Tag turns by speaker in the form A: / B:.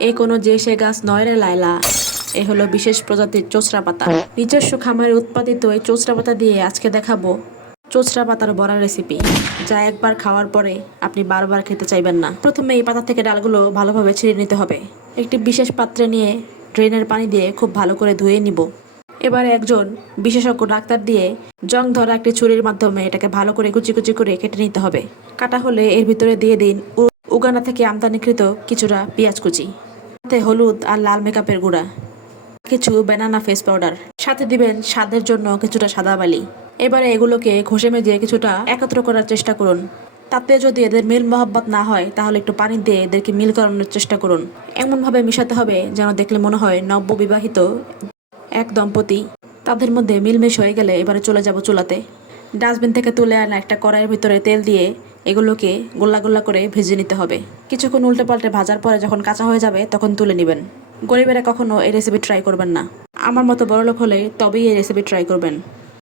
A: এ কোনো যে সে গাছ নয় রে লাইলা এ হলো বিশেষ প্রজাতির চোচরা পাতা। নিজস্ব খামারে উৎপাদিত এই চোচরা পাতা দিয়ে আজকে দেখাবো চোচরা পাতার বড়া রেসিপি যা একবার খাওয়ার পরে আপনি বারবার খেতে চাইবেন না। প্রথমে এই পাতা থেকে ডালগুলো ভালোভাবে ছিঁড়ে নিতে হবে। একটি বিশেষ পাত্রে নিয়ে ড্রেনের পানি দিয়ে খুব ভালো করে ধুয়ে নিব। এবারে একজন বিশেষজ্ঞ ডাক্তার দিয়ে জং ধরা একটি ছুরির মাধ্যমে এটাকে ভালো করে কুচি কুচি করে কেটে নিতে হবে। কাটা হলে এর ভিতরে দিয়ে দিন উ- উগান্ডা থেকে আমদানিকৃত কিছুটা পেঁয়াজ কুচি। সাথে হলুদ আর লাল মেকআপের গুঁড়া, কিছু ব্যানানা ফেস পাউডার সাথে দিবেন স্বাদের জন্য কিছুটা সাদা বালি। এবারে এগুলোকে ঘষে মেজে কিছুটা একত্র করার চেষ্টা করুন। তাতে যদি এদের মিল মহব্বত না হয়, তাহলে একটু পানি দিয়ে এদেরকে মিল করানোর চেষ্টা করুন। এমনভাবে মিশাতে হবে যেন দেখলে মনে হয় নব্য বিবাহিত এক দম্পতি। তাদের মধ্যে মিলমিশ হয়ে গেলে এবারে চলে যাব চুলাতে। ডাস্টবিন থেকে তুলে আনা একটা কড়াইয়ের ভিতরে তেল দিয়ে এগুলোকে গোল্লা গোল্লা করে ভেজে নিতে হবে। কিছুক্ষণ উল্টে পাল্টে ভাজার পরে যখন কাঁচা হয়ে যাবে, তখন তুলে নেবেন। গরিবেরা কখনো এই রেসিপি ট্রাই করবেন না। আমার মতো বড়লোক হলে তবেই এই রেসিপি ট্রাই করবেন।